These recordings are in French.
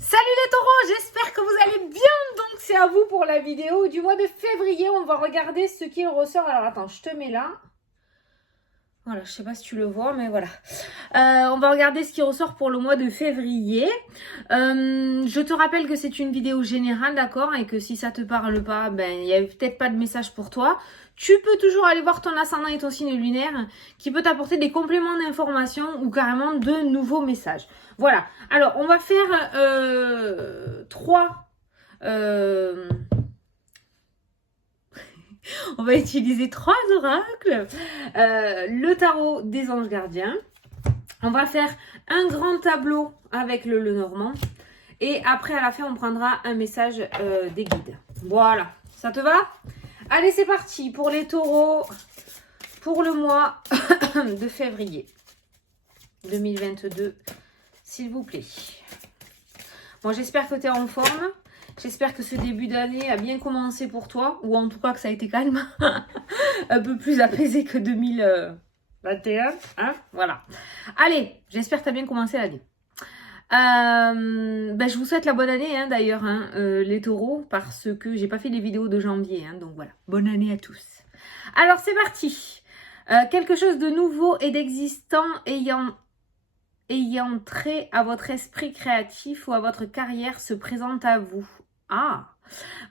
Salut les taureaux, j'espère que vous allez bien. Donc c'est à vous pour la vidéo du mois de février. On va regarder ce qu'il ressort. Alors attends, je te mets là. Voilà, je sais pas si tu le vois, mais voilà. On va regarder ce qui ressort pour le mois de février. Je te rappelle que c'est une vidéo générale, d'accord? Et que si ça te parle pas, ben il y a peut-être pas de message pour toi. Tu peux toujours aller voir ton ascendant et ton signe lunaire qui peut t'apporter des compléments d'information ou carrément de nouveaux messages. Voilà. Alors, on va faire on va utiliser trois oracles. Le tarot des anges gardiens. On va faire un grand tableau avec le Lenormand. Et après, à la fin, on prendra un message des guides. Voilà. Ça te va? Allez, c'est parti pour les taureaux pour le mois de février 2022, s'il vous plaît. Bon, j'espère que tu es en forme. J'espère que ce début d'année a bien commencé pour toi, ou en tout cas que ça a été calme, un peu plus apaisé que 2021. Hein, voilà. Allez, j'espère que tu as bien commencé l'année. Je vous souhaite la bonne année hein, d'ailleurs, hein, les taureaux, parce que j'ai pas fait les vidéos de janvier. Hein, donc voilà, bonne année à tous. Alors c'est parti. Quelque chose de nouveau et d'existant ayant trait à votre esprit créatif ou à votre carrière se présente à vous. Ah,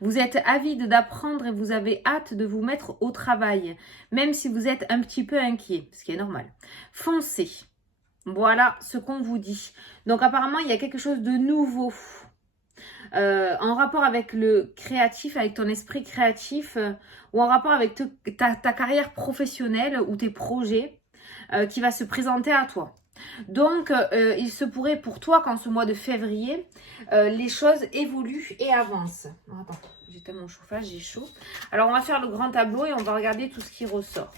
vous êtes avide d'apprendre et vous avez hâte de vous mettre au travail, même si vous êtes un petit peu inquiet, ce qui est normal. Foncez. Voilà ce qu'on vous dit. Donc apparemment, il y a quelque chose de nouveau en rapport avec le créatif, avec ton esprit créatif ou en rapport avec ta carrière professionnelle ou tes projets qui va se présenter à toi. Donc, il se pourrait pour toi qu'en ce mois de février, les choses évoluent et avancent. Attends, j'éteins mon chauffage, j'ai chaud. Alors, on va faire le grand tableau et on va regarder tout ce qui ressort.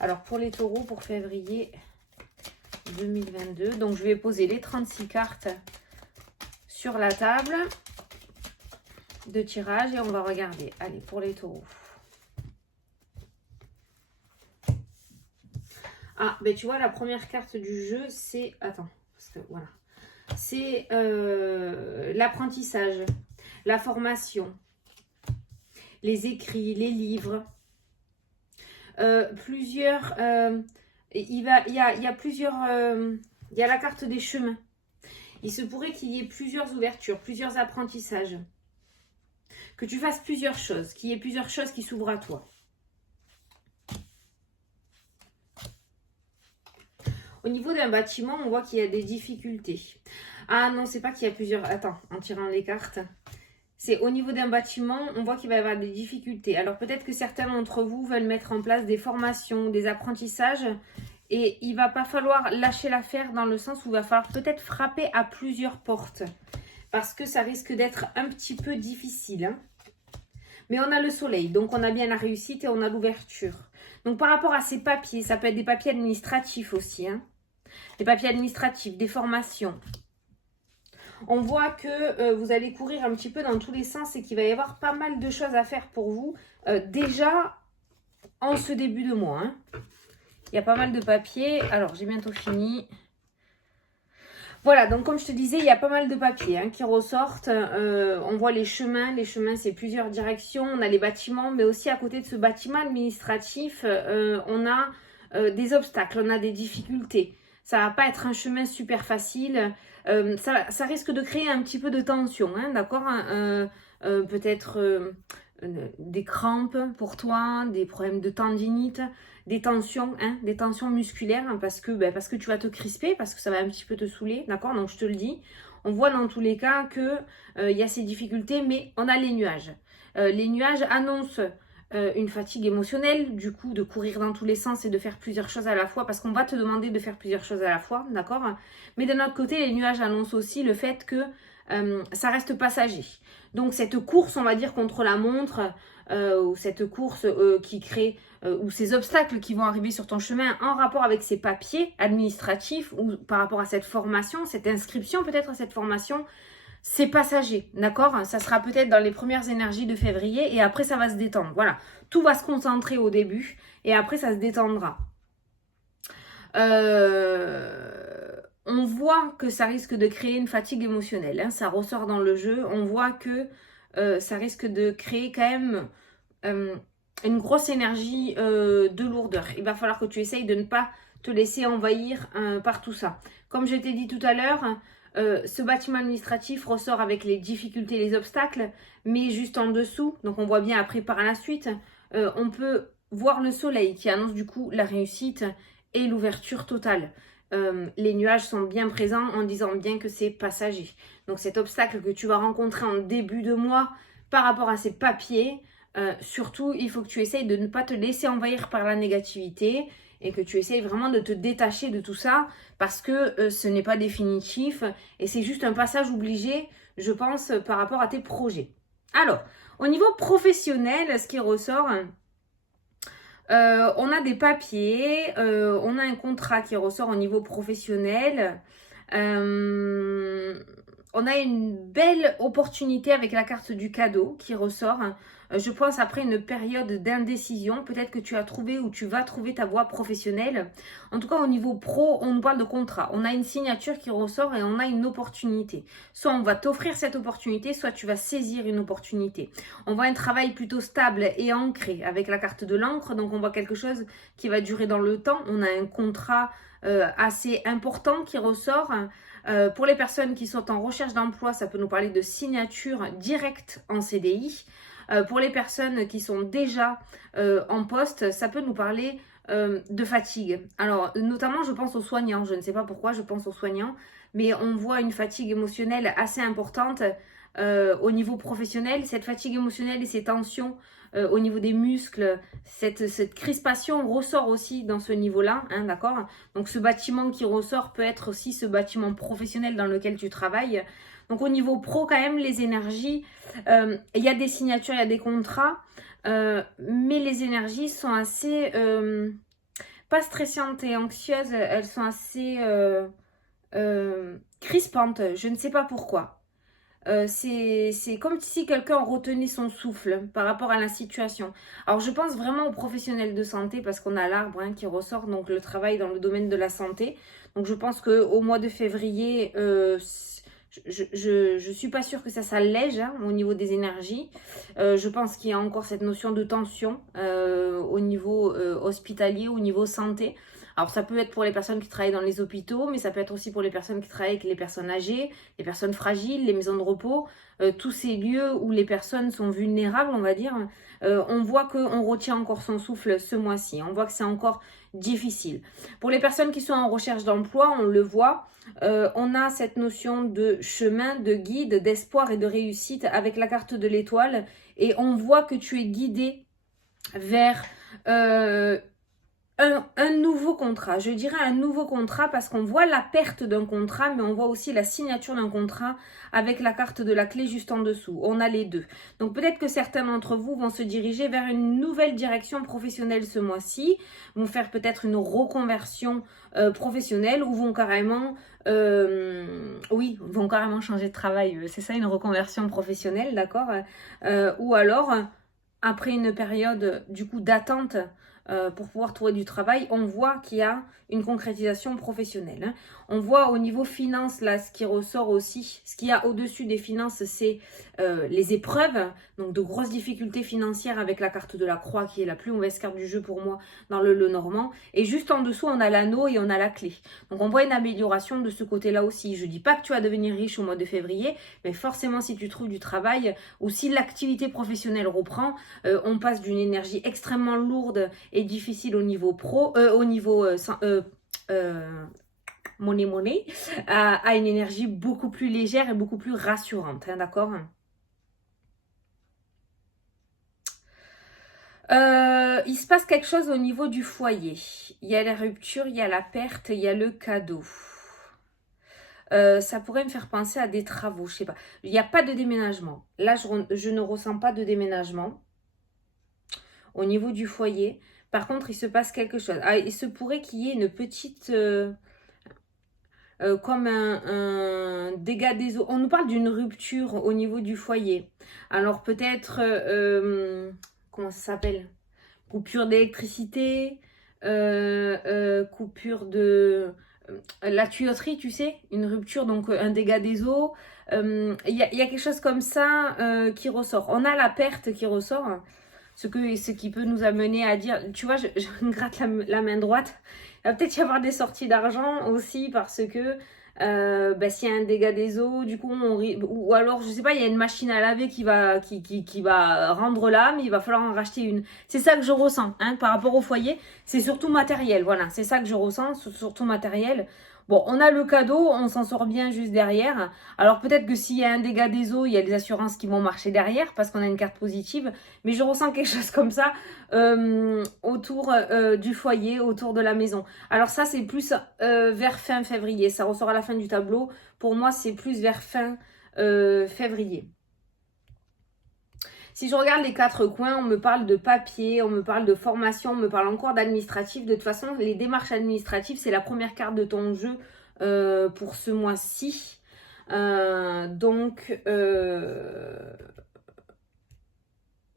Alors, pour les taureaux, pour février 2022, donc je vais poser les 36 cartes sur la table de tirage et on va regarder. Allez, pour les taureaux. Ah, ben tu vois, la première carte du jeu, c'est... Attends, parce que voilà. C'est l'apprentissage, la formation, les écrits, les livres. Plusieurs... il y a plusieurs... il y a la carte des chemins. Il se pourrait qu'il y ait plusieurs ouvertures, plusieurs apprentissages. Que tu fasses plusieurs choses, qu'il y ait plusieurs choses qui s'ouvrent à toi. Au niveau d'un bâtiment, on voit qu'il y a des difficultés. Ah non, c'est pas qu'il y a plusieurs... Attends, en tirant les cartes. C'est au niveau d'un bâtiment, on voit qu'il va y avoir des difficultés. Alors peut-être que certains d'entre vous veulent mettre en place des formations, des apprentissages. Et il va pas falloir lâcher l'affaire dans le sens où il va falloir peut-être frapper à plusieurs portes. Parce que ça risque d'être un petit peu difficile. Hein. Mais on a le soleil, donc on a bien la réussite et on a l'ouverture. Donc par rapport à ces papiers, ça peut être des papiers administratifs aussi. Hein. Des papiers administratifs, des formations. On voit que vous allez courir un petit peu dans tous les sens et qu'il va y avoir pas mal de choses à faire pour vous. Déjà, en ce début de mois. Hein. Il y a pas mal de papiers. Alors, j'ai bientôt fini. Voilà, donc comme je te disais, il y a pas mal de papiers hein, qui ressortent. On voit les chemins. Les chemins, c'est plusieurs directions. On a les bâtiments, mais aussi à côté de ce bâtiment administratif, on a des obstacles, on a des difficultés. Ça va pas être un chemin super facile. Ça risque de créer un petit peu de tension, hein, d'accord hein, peut-être des crampes pour toi, des problèmes de tendinite, des tensions musculaires, hein, parce que tu vas te crisper, parce que ça va un petit peu te saouler, d'accord? Donc je te le dis, on voit dans tous les cas que y a ces difficultés, mais on a les nuages. Les nuages annoncent une fatigue émotionnelle, du coup, de courir dans tous les sens et de faire plusieurs choses à la fois, parce qu'on va te demander de faire plusieurs choses à la fois, d'accord? Mais d'un autre côté, les nuages annoncent aussi le fait que ça reste passager. Donc, cette course, on va dire, contre la montre, ou cette course qui crée, ou ces obstacles qui vont arriver sur ton chemin en rapport avec ces papiers administratifs, ou par rapport à cette formation, cette inscription peut-être à cette formation, c'est passager, d'accord? Ça sera peut-être dans les premières énergies de février et après ça va se détendre. Voilà, tout va se concentrer au début et après ça se détendra. on voit que ça risque de créer une fatigue émotionnelle. Hein, ça ressort dans le jeu. On voit que ça risque de créer quand même une grosse énergie de lourdeur. Il va falloir que tu essayes de ne pas te laisser envahir par tout ça. Comme je t'ai dit tout à l'heure, ce bâtiment administratif ressort avec les difficultés, les obstacles, mais juste en dessous, donc on voit bien après par la suite, on peut voir le soleil qui annonce du coup la réussite et l'ouverture totale. Les nuages sont bien présents en disant bien que c'est passager. Donc cet obstacle que tu vas rencontrer en début de mois par rapport à ces papiers, surtout il faut que tu essayes de ne pas te laisser envahir par la négativité et que tu essayes vraiment de te détacher de tout ça parce que ce n'est pas définitif et c'est juste un passage obligé, je pense, par rapport à tes projets. Alors, au niveau professionnel, ce qui ressort, on a des papiers, on a un contrat qui ressort au niveau professionnel. On a une belle opportunité avec la carte du cadeau qui ressort. Je pense après une période d'indécision, peut-être que tu as trouvé ou tu vas trouver ta voie professionnelle. En tout cas, au niveau pro, on nous parle de contrat. On a une signature qui ressort et on a une opportunité. Soit on va t'offrir cette opportunité, soit tu vas saisir une opportunité. On voit un travail plutôt stable et ancré avec la carte de l'encre. Donc, on voit quelque chose qui va durer dans le temps. On a un contrat assez important qui ressort. Pour les personnes qui sont en recherche d'emploi, ça peut nous parler de signature directe en CDI. Pour les personnes qui sont déjà en poste, ça peut nous parler de fatigue. Alors, notamment, je pense aux soignants. Je ne sais pas pourquoi je pense aux soignants, mais on voit une fatigue émotionnelle assez importante au niveau professionnel. Cette fatigue émotionnelle et ces tensions au niveau des muscles, cette crispation ressort aussi dans ce niveau-là, hein, d'accord? Donc ce bâtiment qui ressort peut être aussi ce bâtiment professionnel dans lequel tu travailles. Donc au niveau pro, quand même, les énergies, il y a des signatures, il y a des contrats, mais les énergies sont assez, pas stressantes et anxieuses, elles sont assez crispantes, je ne sais pas pourquoi. C'est comme si quelqu'un retenait son souffle par rapport à la situation. Alors je pense vraiment aux professionnels de santé parce qu'on a l'arbre hein, qui ressort, donc le travail dans le domaine de la santé. Donc je pense qu'au mois de février, je suis pas sûre que ça s'allège hein, au niveau des énergies. Je pense qu'il y a encore cette notion de tension au niveau hospitalier, au niveau santé. Alors ça peut être pour les personnes qui travaillent dans les hôpitaux, mais ça peut être aussi pour les personnes qui travaillent avec les personnes âgées, les personnes fragiles, les maisons de repos, tous ces lieux où les personnes sont vulnérables, on va dire. On voit qu'on retient encore son souffle ce mois-ci, on voit que c'est encore difficile. Pour les personnes qui sont en recherche d'emploi, on le voit, on a cette notion de chemin, de guide, d'espoir et de réussite avec la carte de l'étoile et on voit que tu es guidé vers un nouveau contrat, je dirais un nouveau contrat parce qu'on voit la perte d'un contrat, mais on voit aussi la signature d'un contrat avec la carte de la clé juste en dessous. On a les deux. Donc peut-être que certains d'entre vous vont se diriger vers une nouvelle direction professionnelle ce mois-ci, vont faire peut-être une reconversion professionnelle ou vont carrément, vont carrément changer de travail. C'est ça une reconversion professionnelle, d'accord ou alors, après une période du coup d'attente, pour pouvoir trouver du travail, on voit qu'il y a une concrétisation professionnelle. Hein. On voit au niveau finance, là, ce qui ressort aussi, ce qu'il y a au-dessus des finances, c'est les épreuves, donc de grosses difficultés financières avec la carte de la croix, qui est la plus mauvaise carte du jeu pour moi dans le normand. Et juste en dessous, on a l'anneau et on a la clé. Donc on voit une amélioration de ce côté-là aussi. Je dis pas que tu vas devenir riche au mois de février, mais forcément si tu trouves du travail ou si l'activité professionnelle reprend, on passe d'une énergie extrêmement lourde et difficile au niveau pro, au niveau monnaie, à une énergie beaucoup plus légère et beaucoup plus rassurante, hein, d'accord il se passe quelque chose au niveau du foyer. Il y a la rupture, il y a la perte, il y a le cadeau. Ça pourrait me faire penser à des travaux, je sais pas. Il n'y a pas de déménagement. Là, je ne ressens pas de déménagement au niveau du foyer. Par contre, il se passe quelque chose. Ah, il se pourrait qu'il y ait une petite... comme un dégât des eaux. On nous parle d'une rupture au niveau du foyer. Alors peut-être... comment ça s'appelle? Coupure d'électricité, coupure de la tuyauterie, tu sais, une rupture, donc un dégât des eaux. Il y a quelque chose comme ça qui ressort. On a la perte qui ressort, ce qui peut nous amener à dire, tu vois, je me gratte la main droite. Il va peut-être y avoir des sorties d'argent aussi parce que s'il y a un dégât des eaux, du coup, ou alors, je sais pas, il y a une machine à laver qui va rendre l'âme, il va falloir en racheter une. C'est ça que je ressens, hein, par rapport au foyer. C'est surtout matériel, voilà, c'est ça que je ressens, surtout matériel. Bon, on a le cadeau, on s'en sort bien juste derrière. Alors peut-être que s'il y a un dégât des eaux, il y a des assurances qui vont marcher derrière parce qu'on a une carte positive. Mais je ressens quelque chose comme ça autour du foyer, autour de la maison. Alors ça, c'est plus vers fin février. Ça ressort à la fin du tableau. Pour moi, c'est plus vers fin février. Si je regarde les 4 coins, on me parle de papier, on me parle de formation, on me parle encore d'administratif. De toute façon, les démarches administratives, c'est la première carte de ton jeu pour ce mois-ci. Donc,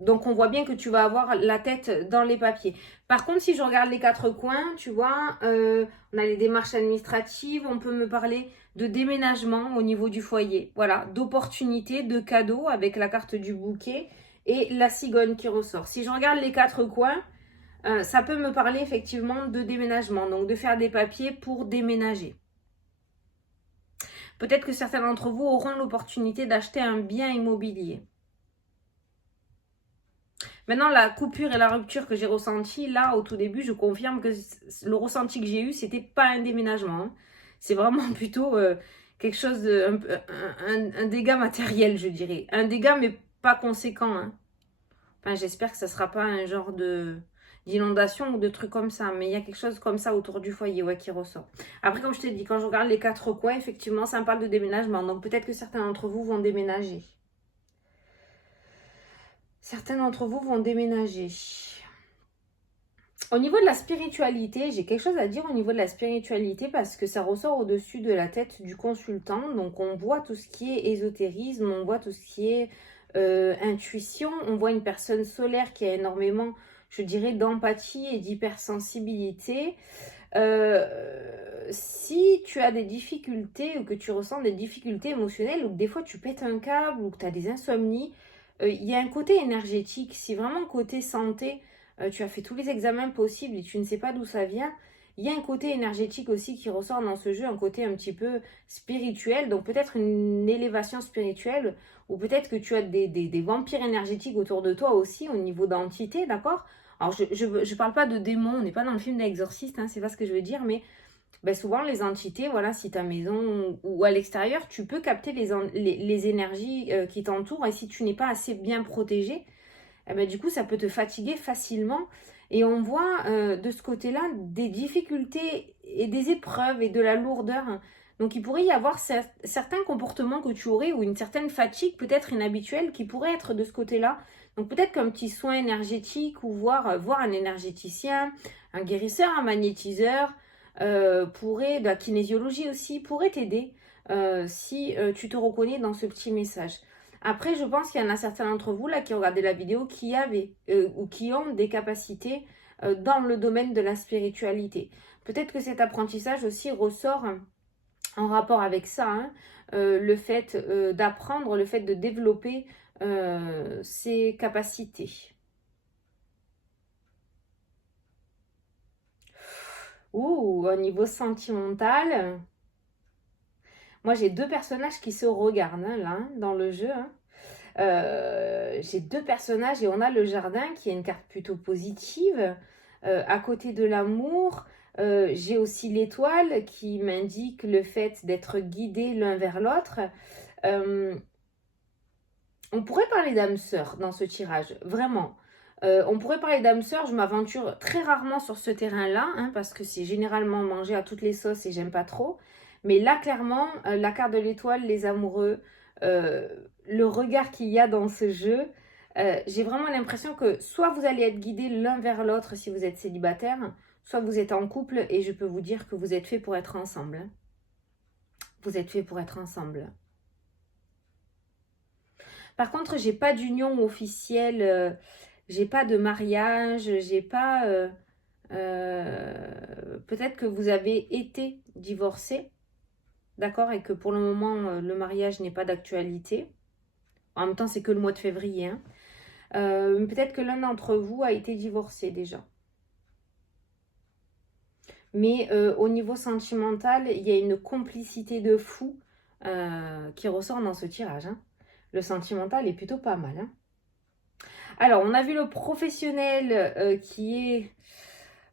on voit bien que tu vas avoir la tête dans les papiers. Par contre, si je regarde les 4 coins, tu vois, on a les démarches administratives, on peut me parler de déménagement au niveau du foyer. Voilà, d'opportunités, de cadeaux avec la carte du bouquet et la cigogne qui ressort. Si je regarde les 4 coins, ça peut me parler effectivement de déménagement, donc de faire des papiers pour déménager. Peut-être que certains d'entre vous auront l'opportunité d'acheter un bien immobilier. Maintenant, la coupure et la rupture que j'ai ressentie, là, au tout début, je confirme que le ressenti que j'ai eu, c'était pas un déménagement. Hein. C'est vraiment plutôt quelque chose de... un dégât matériel, je dirais. Un dégât, mais pas conséquent. Hein. Enfin, j'espère que ça sera pas un genre d'inondation ou de trucs comme ça. Mais il y a quelque chose comme ça autour du foyer, ouais, qui ressort. Après, comme je t'ai dit, quand je regarde les 4 coins, effectivement, ça me parle de déménagement. Donc, peut-être que certains d'entre vous vont déménager. Certains d'entre vous vont déménager. Au niveau de la spiritualité, j'ai quelque chose à dire au niveau de la spiritualité parce que ça ressort au-dessus de la tête du consultant. Donc on voit tout ce qui est ésotérisme, on voit tout ce qui est intuition, on voit une personne solaire qui a énormément, je dirais, d'empathie et d'hypersensibilité. Si tu as des difficultés ou que tu ressens des difficultés émotionnelles ou que des fois tu pètes un câble ou que tu as des insomnies, il y a un côté énergétique. Si vraiment côté santé, tu as fait tous les examens possibles et tu ne sais pas d'où ça vient, il y a un côté énergétique aussi qui ressort dans ce jeu, un côté un petit peu spirituel, donc peut-être une élévation spirituelle, ou peut-être que tu as des vampires énergétiques autour de toi aussi au niveau d'entité, d'accord? Alors je parle pas de démons, on n'est pas dans le film d'exorciste, hein, c'est pas ce que je veux dire, mais ben souvent les entités, voilà, si ta maison ou à l'extérieur, tu peux capter les énergies qui t'entourent, et si tu n'es pas assez bien protégé, eh ben, du coup, ça peut te fatiguer facilement. Et on voit de ce côté-là des difficultés et des épreuves et de la lourdeur. Donc, il pourrait y avoir certains comportements que tu aurais ou une certaine fatigue peut-être inhabituelle qui pourrait être de ce côté-là. Donc, peut-être qu'un petit soin énergétique ou voir un énergéticien, un guérisseur, un magnétiseur, de la kinésiologie aussi, pourrait t'aider si tu te reconnais dans ce petit message. Après, je pense qu'il y en a certains d'entre vous là qui regardaient la vidéo qui avaient ou qui ont des capacités dans le domaine de la spiritualité. Peut-être que cet apprentissage aussi ressort en rapport avec ça, hein, le fait d'apprendre, le fait de développer ses capacités. Ouh, au niveau sentimental, moi j'ai 2 personnages qui se regardent hein, là, hein, dans le jeu. Hein. J'ai 2 personnages et on a le jardin qui est une carte plutôt positive. À côté de l'amour, j'ai aussi l'étoile qui m'indique le fait d'être guidé l'un vers l'autre. On pourrait parler d'âme sœur dans ce tirage, vraiment. On pourrait parler d'âme sœur, je m'aventure très rarement sur ce terrain-là, hein, parce que c'est généralement mangé à toutes les sauces et j'aime pas trop. Mais là, clairement, la carte de l'étoile, les amoureux, le regard qu'il y a dans ce jeu, j'ai vraiment l'impression que soit vous allez être guidés l'un vers l'autre si vous êtes célibataire, soit vous êtes en couple et je peux vous dire que vous êtes fait pour être ensemble. Hein. Vous êtes fait pour être ensemble. Par contre, j'ai pas d'union officielle, j'ai pas de mariage, j'ai pas Peut-être que vous avez été divorcé, d'accord, et que pour le moment, le mariage n'est pas d'actualité. En même temps, c'est que le mois de février. Hein. Peut-être que l'un d'entre vous a été divorcé déjà. Mais au niveau sentimental, il y a une complicité de fou qui ressort dans ce tirage. Hein. Le sentimental est plutôt pas mal. Hein. Alors, on a vu le professionnel qui est...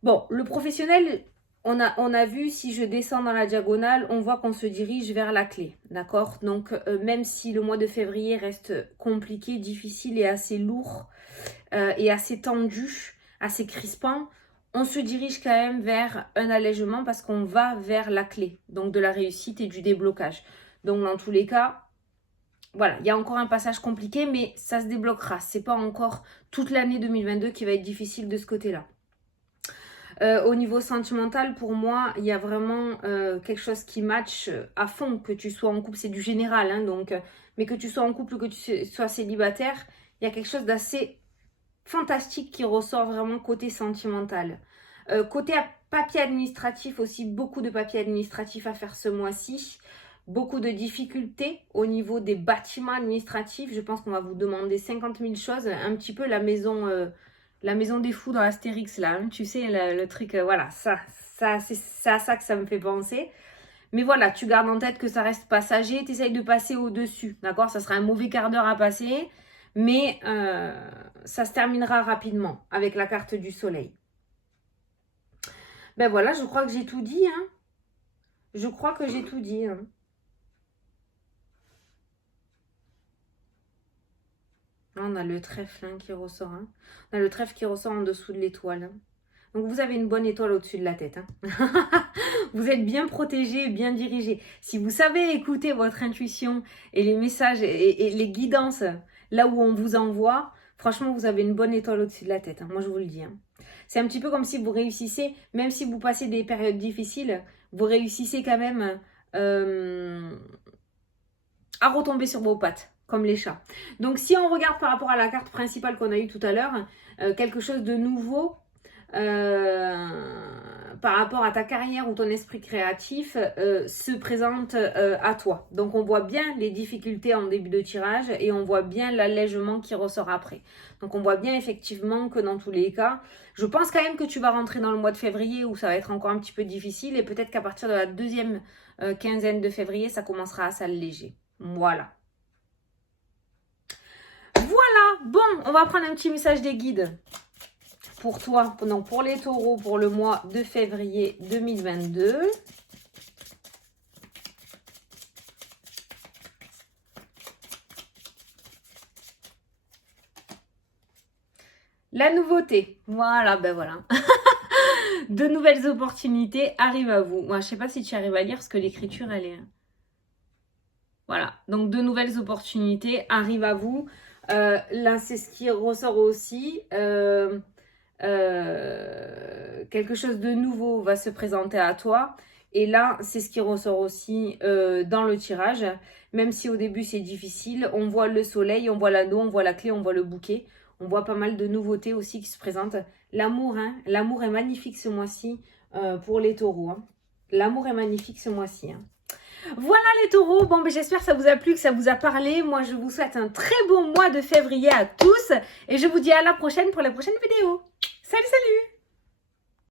Bon, le professionnel, on a vu, si je descends dans la diagonale, on voit qu'on se dirige vers la clé. D'accord? Donc, même si le mois de février reste compliqué, difficile et assez lourd et assez tendu, assez crispant, on se dirige quand même vers un allègement parce qu'on va vers la clé, donc de la réussite et du déblocage. Donc dans tous les cas, voilà, il y a encore un passage compliqué, mais ça se débloquera. C'est pas encore toute l'année 2022 qui va être difficile de ce côté-là. Au niveau sentimental, pour moi, il y a vraiment quelque chose qui match à fond, que tu sois en couple, c'est du général, hein, donc, mais que tu sois en couple ou que tu sois célibataire, il y a quelque chose d'assez fantastique qui ressort vraiment côté sentimental. Côté papier administratif aussi, beaucoup de papiers administratifs à faire ce mois-ci. Beaucoup de difficultés au niveau des bâtiments administratifs. Je pense qu'on va vous demander 50 000 choses. Un petit peu la maison des fous dans Astérix là. Hein, tu sais, le truc, voilà, c'est à ça que ça me fait penser. Mais voilà, tu gardes en tête que ça reste passager. Tu essayes de passer au-dessus, d'accord? Ça sera un mauvais quart d'heure à passer. Mais ça se terminera rapidement avec la carte du soleil. Ben voilà, je crois que j'ai tout dit. Hein. Je crois que j'ai tout dit. Hein. On a le trèfle hein, qui ressort. Hein. On a le trèfle qui ressort en dessous de l'étoile. Hein. Donc vous avez une bonne étoile au-dessus de la tête. Hein. Vous êtes bien protégé et bien dirigé. Si vous savez écouter votre intuition et les messages et les guidances là où on vous envoie, franchement, vous avez une bonne étoile au-dessus de la tête. Hein. Moi, je vous le dis. Hein. C'est un petit peu comme si vous réussissez, même si vous passez des périodes difficiles, vous réussissez quand même à retomber sur vos pattes, comme les chats. Donc, si on regarde par rapport à la carte principale qu'on a eue tout à l'heure, quelque chose de nouveau par rapport à ta carrière ou ton esprit créatif se présente à toi. Donc on voit bien les difficultés en début de tirage et on voit bien l'allègement qui ressort après. Donc on voit bien effectivement que dans tous les cas, je pense quand même que tu vas rentrer dans le mois de février où ça va être encore un petit peu difficile et peut-être qu'à partir de la deuxième quinzaine de février, ça commencera à s'alléger. Voilà. Voilà, bon, on va prendre un petit message des guides. Pour toi, donc pour les taureaux, pour le mois de février 2022. La nouveauté, voilà, ben voilà. De nouvelles opportunités arrivent à vous. Moi, je sais pas si tu arrives à lire parce que l'écriture, elle est... Voilà, donc de nouvelles opportunités arrivent à vous. Là, c'est ce qui ressort aussi. Quelque chose de nouveau va se présenter à toi et là c'est ce qui ressort aussi dans le tirage, même si au début c'est difficile, on voit le soleil, on voit l'anneau, on voit la clé, on voit le bouquet, on voit pas mal de nouveautés aussi qui se présentent. L'amour, hein, l'amour est magnifique ce mois-ci pour les taureaux, hein. L'amour est magnifique ce mois-ci, hein. Voilà les taureaux, bon ben j'espère que ça vous a plu, que ça vous a parlé. Moi je vous souhaite un très bon mois de février à tous et je vous dis à la prochaine pour la prochaine vidéo. Salut, salut!